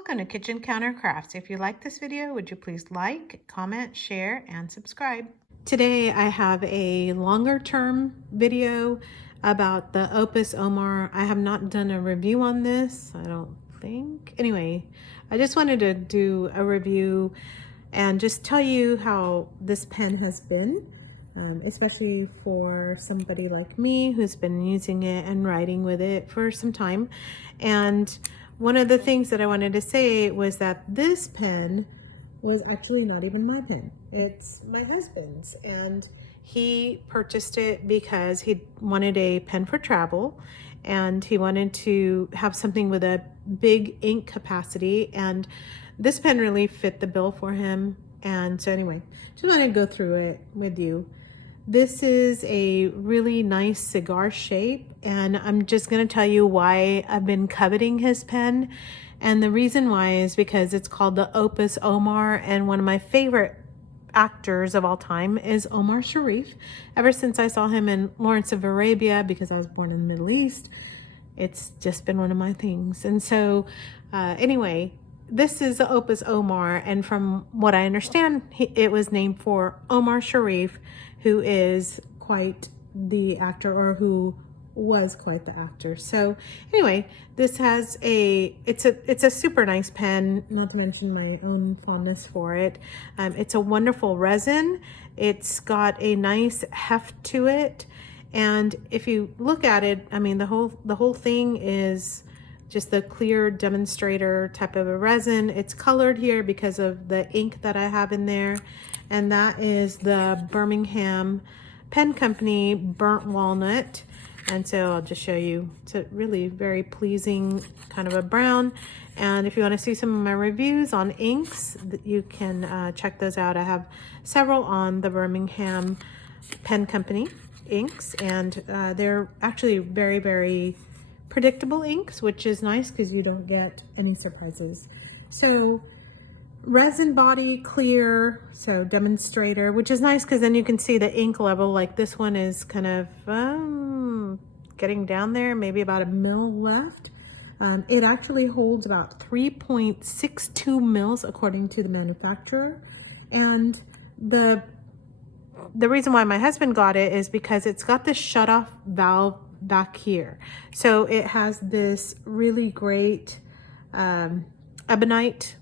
Welcome to Kitchen Counter Crafts. If you like this video, would you please like, comment, share, and subscribe. Today I have a longer term video about the Opus Omar. I have not done a review on this, I don't think. Anyway, I just wanted to do a review and just tell you how this pen has been, especially for somebody like me who's been using it and writing with it for some time. And one of the things that I wanted to say was that this pen was actually not even my pen. It's my husband's, and he purchased it because he wanted a pen for travel and he wanted to have something with a big ink capacity, and this pen really fit the bill for him. And so anyway, just want to go through it with you. This is a really nice cigar shape, and I'm just going to tell you why I've been coveting his pen. And the reason why is because it's called the Opus Omar, and one of my favorite actors of all time is Omar Sharif. Ever since I saw him in Lawrence of Arabia, because I was born in the Middle East, it's just been one of my things. And so anyway, this is the Opus Omar, and from what I understand, it was named for Omar Sharif, who is quite the actor, or who was quite the actor. So anyway, this has it's a super nice pen, not to mention my own fondness for it. It's a wonderful resin. It's got a nice heft to it, and if you look at it, I mean, the whole thing is just the clear demonstrator type of a resin. It's colored here because of the ink that I have in there, and that is the Birmingham Pen Company Burnt Walnut. And so I'll just show you, it's a really very pleasing kind of a brown. And if you want to see some of my reviews on inks, you can check those out. I have several on the Birmingham Pen Company inks, and they're actually very, very predictable inks, which is nice because you don't get any surprises. So resin body clear, so demonstrator, which is nice because then you can see the ink level. Like this one is kind of getting down there, maybe about 1 mil left. It actually holds about 3.62 mils according to the manufacturer. And the reason why my husband got it is because it's got this shutoff valve back here. So it has this really great Ebonite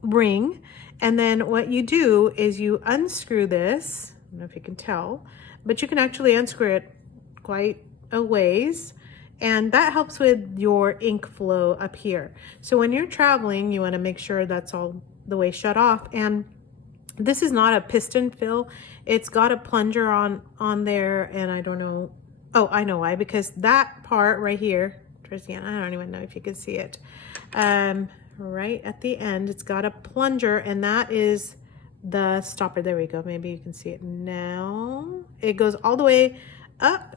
ring, and then what you do is you unscrew this. I don't know if you can tell, but you can actually unscrew it quite a ways, and that helps with your ink flow up here. So when you're traveling, you want to make sure that's all the way shut off. And this is not a piston fill, it's got a plunger on there, and I don't know, oh, I know why, because that part right here towards the end, I don't even know if you can see it, right at the end, it's got a plunger, and that is the stopper. There we go, maybe you can see it now. It goes all the way up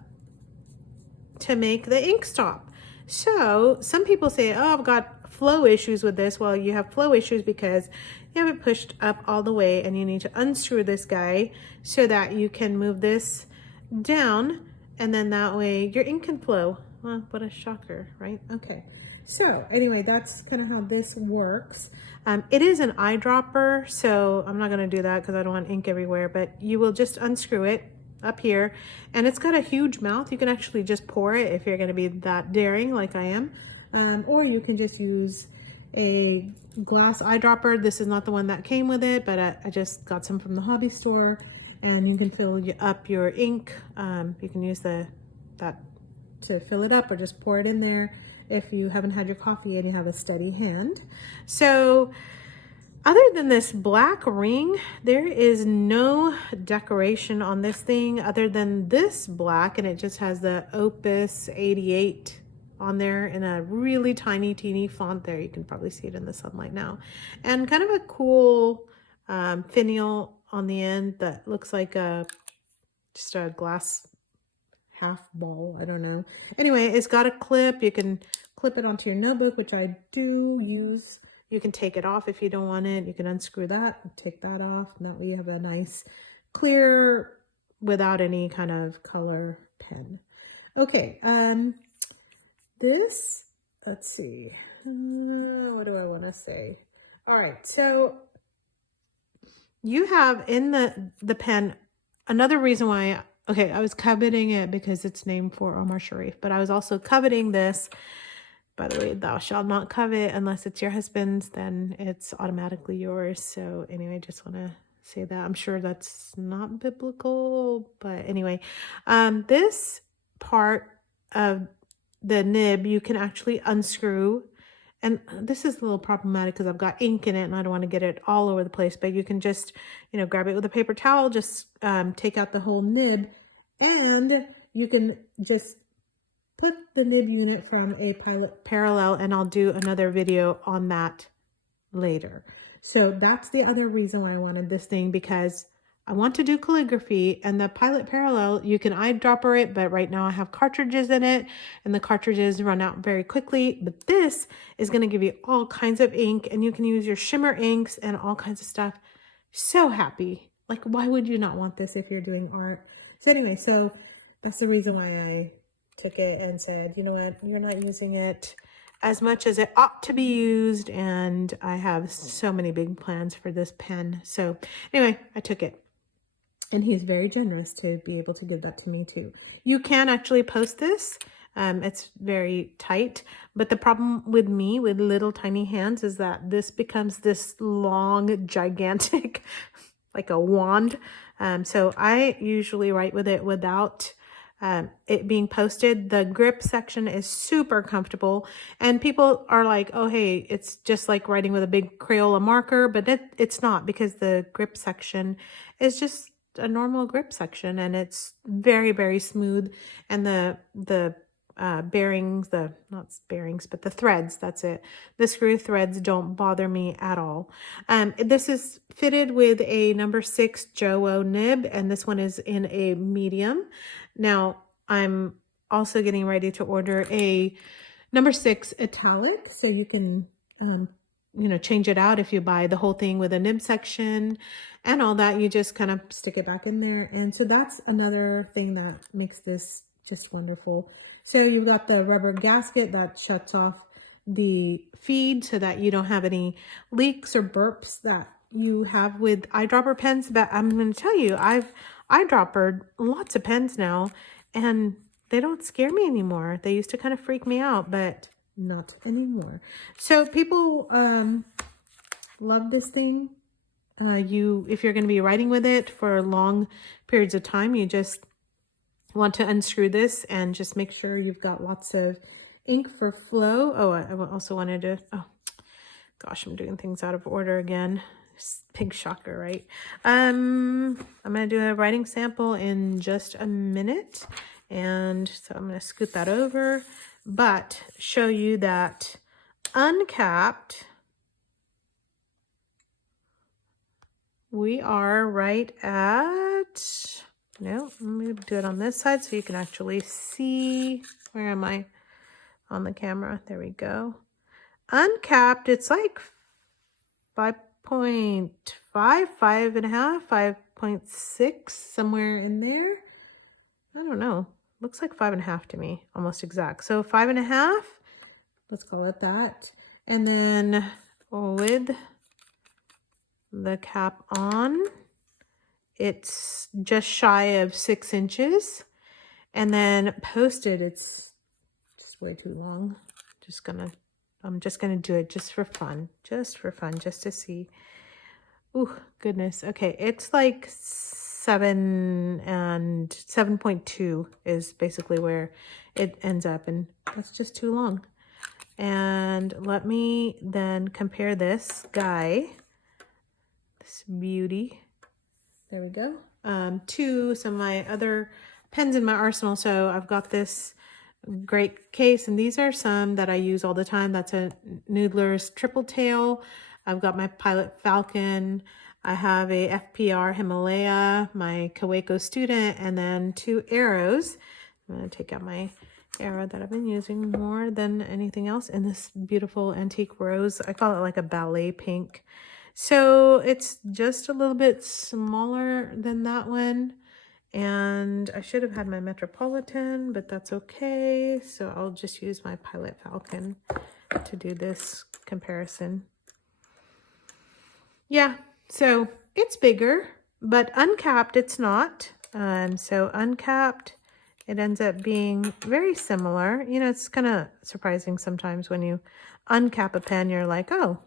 to make the ink stop. So some people say, oh, I've got flow issues with this. Well, you have flow issues because you have it pushed up all the way, and you need to unscrew this guy so that you can move this down, and then that way your ink can flow. Well, what a shocker, right? Okay. So anyway, that's kind of how this works. It is an eyedropper, so I'm not going to do that because I don't want ink everywhere, but you will just unscrew it up here, and it's got a huge mouth. You can actually just pour it if you're going to be that daring like I am, or you can just use a glass eyedropper. This is not the one that came with it, but I just got some from the hobby store, and you can fill up your ink. You can use that to fill it up, or just pour it in there if you haven't had your coffee and you have a steady hand. So other than this black ring, there is no decoration on this thing other than this black, and it just has the Opus 88 on there in a really tiny, teeny font there. You can probably see it in the sunlight now. And kind of a cool finial on the end that looks like just a glass half ball, I don't know. Anyway, it's got a clip. You can clip it onto your notebook, which I do use. You can take it off if you don't want it. You can unscrew that, take that off, and that way you have a nice clear, without any kind of color pen. Okay, this, let's see, what do I want to say? All right, so you have in the pen, another reason why, okay, I was coveting it because it's named for Omar Sharif, but I was also coveting this. By the way, thou shalt not covet unless it's your husband's, then it's automatically yours. So anyway, just want to say that. I'm sure that's not biblical, but anyway, this part of the nib, you can actually unscrew. And this is a little problematic because I've got ink in it and I don't want to get it all over the place, but you can just, you know, grab it with a paper towel, just take out the whole nib, and you can just put the nib unit from a pilot parallel, and I'll do another video on that later. So that's the other reason why I wanted this thing, because I want to do calligraphy, and the pilot parallel, you can eyedropper it, but right now I have cartridges in it and the cartridges run out very quickly. But this is going to give you all kinds of ink, and you can use your shimmer inks and all kinds of stuff. So happy. Like, why would you not want this if you're doing art? So anyway, so that's the reason why I took it and said, you know what, you're not using it as much as it ought to be used, and I have so many big plans for this pen. So anyway, I took it, and he's very generous to be able to give that to me too. You can actually post this. It's very tight, but the problem with me with little tiny hands is that this becomes this long, gigantic, like a wand. So I usually write with it without it being posted. The grip section is super comfortable, and people are like, oh, hey, it's just like writing with a big Crayola marker, but it's not, because the grip section is just a normal grip section, and it's very, very smooth. And the bearings, not bearings, but the threads, that's it. The screw threads don't bother me at all. This is fitted with a number 6 JoWo nib, and this one is in a medium. Now, I'm also getting ready to order a number 6 italic, so you can, you know, change it out if you buy the whole thing with a nib section and all that. You just kind of stick it back in there. And so that's another thing that makes this just wonderful. So you've got the rubber gasket that shuts off the feed so that you don't have any leaks or burps that you have with eyedropper pens. But I'm going to tell you, I've eyedroppered lots of pens now, and they don't scare me anymore. They used to kind of freak me out, but not anymore. So people love this thing. If you're going to be writing with it for long periods of time, you just want to unscrew this and just make sure you've got lots of ink for flow. Oh, I also wanted to, oh gosh, I'm doing things out of order again. Big shocker, right? I'm going to do a writing sample in just a minute. And so I'm going to scoot that over, but show you that uncapped, we are right at, no, let me do it on this side so you can actually see. Where am I on the camera? There we go. Uncapped, it's like 5.5, 5.5, 5.6, somewhere in there. I don't know. Looks like 5.5 to me, almost exact. So 5.5, let's call it that. And then with the cap on, it's just shy of 6 inches. And then posted, it's just way too long. I'm just gonna do it just for fun, just to see. Ooh, goodness. Okay, it's like 7 and 7.2 is basically where it ends up, and that's just too long. And let me then compare this guy, this beauty, there we go, to some of my other pens in my arsenal. So I've got this great case, and these are some that I use all the time. That's a Noodler's Triple Tail. I've got my Pilot Falcon. I have a FPR Himalaya, my Kaweco Student, and then 2 arrows. I'm going to take out my arrow that I've been using more than anything else in this beautiful antique rose. I call it like a ballet pink. So it's just a little bit smaller than that one. And I should have had my Metropolitan, but that's okay. So I'll just use my Pilot Falcon to do this comparison. Yeah, so it's bigger, but uncapped it's not. So uncapped, it ends up being very similar. You know, it's kind of surprising sometimes when you uncap a pen, you're like, oh,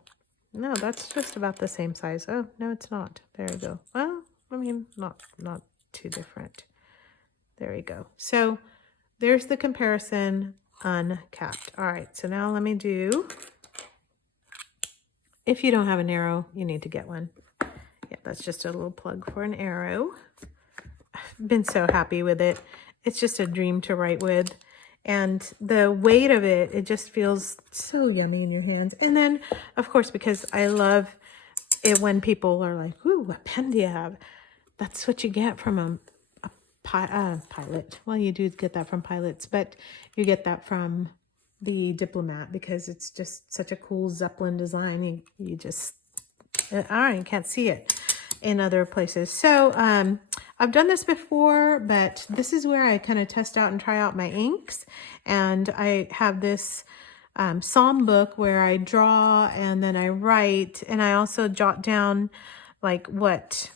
no, that's just about the same size. Oh, no, it's not. There we go. Well, I mean, not too different. There we go. So there's the comparison uncapped. All right, so now let me do, if you don't have an arrow, you need to get one. Yeah, that's just a little plug for an arrow. I've been so happy with it. It's just a dream to write with. And the weight of it, it just feels so yummy in your hands. And then, of course, because I love it when people are like, ooh, what pen do you have? That's what you get from a pilot. Well, you do get that from pilots, but you get that from the Diplomat because it's just such a cool Zeppelin design. You just, all right, you can't see it in other places. So I've done this before, but this is where I kind of test out and try out my inks. And I have this psalm book where I draw and then I write, and I also jot down like what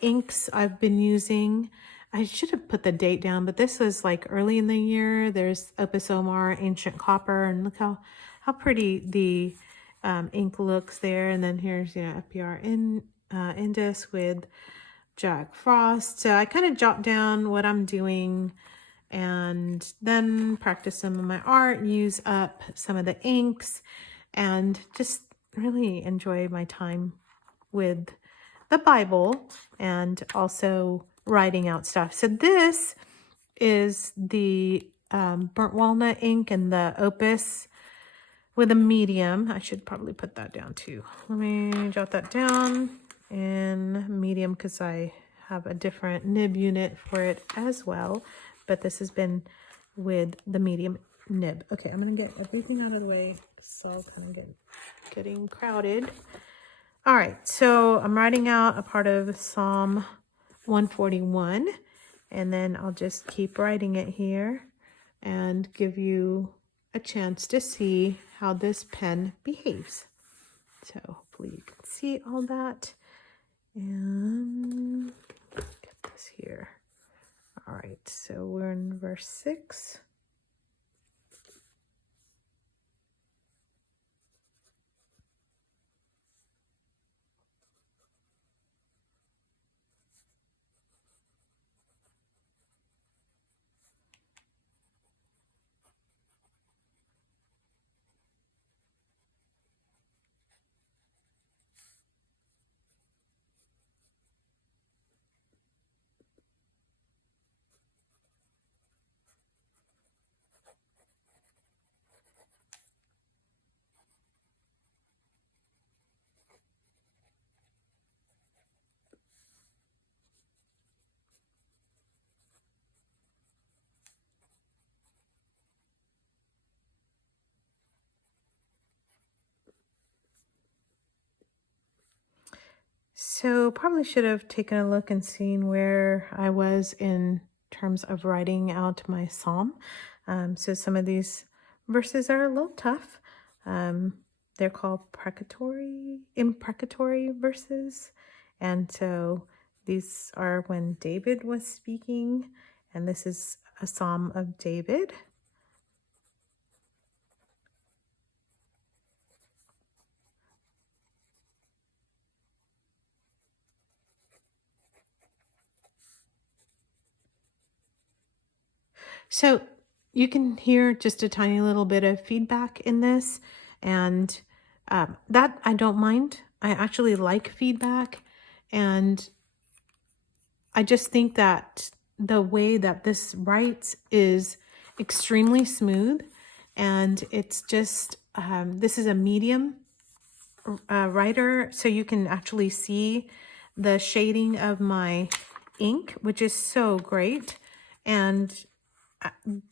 inks I've been using. I should have put the date down, but this was like early in the year. There's Opus Omar Ancient Copper, and look how pretty the ink looks there. And then here's, you know, FPR Indus with Jack Frost. So I kind of jot down what I'm doing and then practice some of my art, use up some of the inks, and just really enjoy my time with the Bible and also writing out stuff. So this is the burnt walnut ink and the Opus with a medium. I should probably put that down too. Let me jot that down in medium because I have a different nib unit for it as well. But this has been with the medium nib. Okay, I'm going to get everything out of the way. It's all kind of getting crowded. All right, so I'm writing out a part of Psalm 141, and then I'll just keep writing it here and give you a chance to see how this pen behaves. So hopefully you can see all that. And get this here. All right, so we're in verse 6. So probably should have taken a look and seen where I was in terms of writing out my psalm. So some of these verses are a little tough. They're called imprecatory verses. And so these are when David was speaking, and this is a psalm of David. So you can hear just a tiny little bit of feedback in this, and that I don't mind. I actually like feedback, and I just think that the way that this writes is extremely smooth, and it's just, this is a medium writer, so you can actually see the shading of my ink, which is so great. And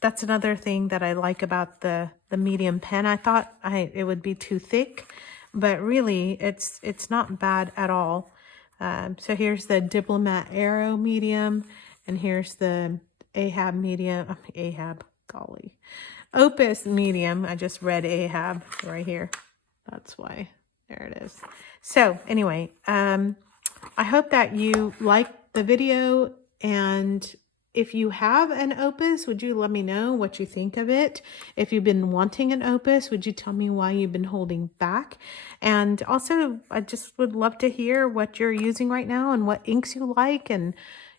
that's another thing that I like about the medium pen. I thought it would be too thick, but really it's not bad at all. So here's the Diplomat Aero medium, and here's the Ahab medium. Ahab, golly. Opus medium. I just read Ahab right here. That's why. There it is. So anyway, I hope that you liked the video, and if you have an Opus, would you let me know what you think of it? If you've been wanting an Opus, would you tell me why you've been holding back? And also, I just would love to hear what you're using right now and what inks you like. And,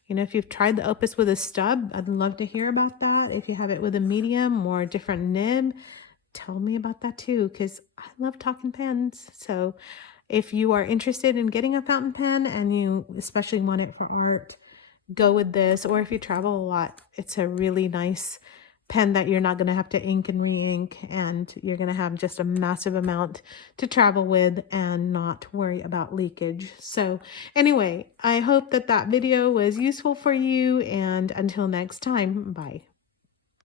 you know, if you've tried the Opus with a stub, I'd love to hear about that. If you have it with a medium or a different nib, tell me about that too, because I love talking pens. So if you are interested in getting a fountain pen and you especially want it for art, go with this. Or if you travel a lot, it's a really nice pen that you're not going to have to ink and re-ink, and you're going to have just a massive amount to travel with and not worry about leakage. So anyway, I hope that that video was useful for you, and until next time, bye.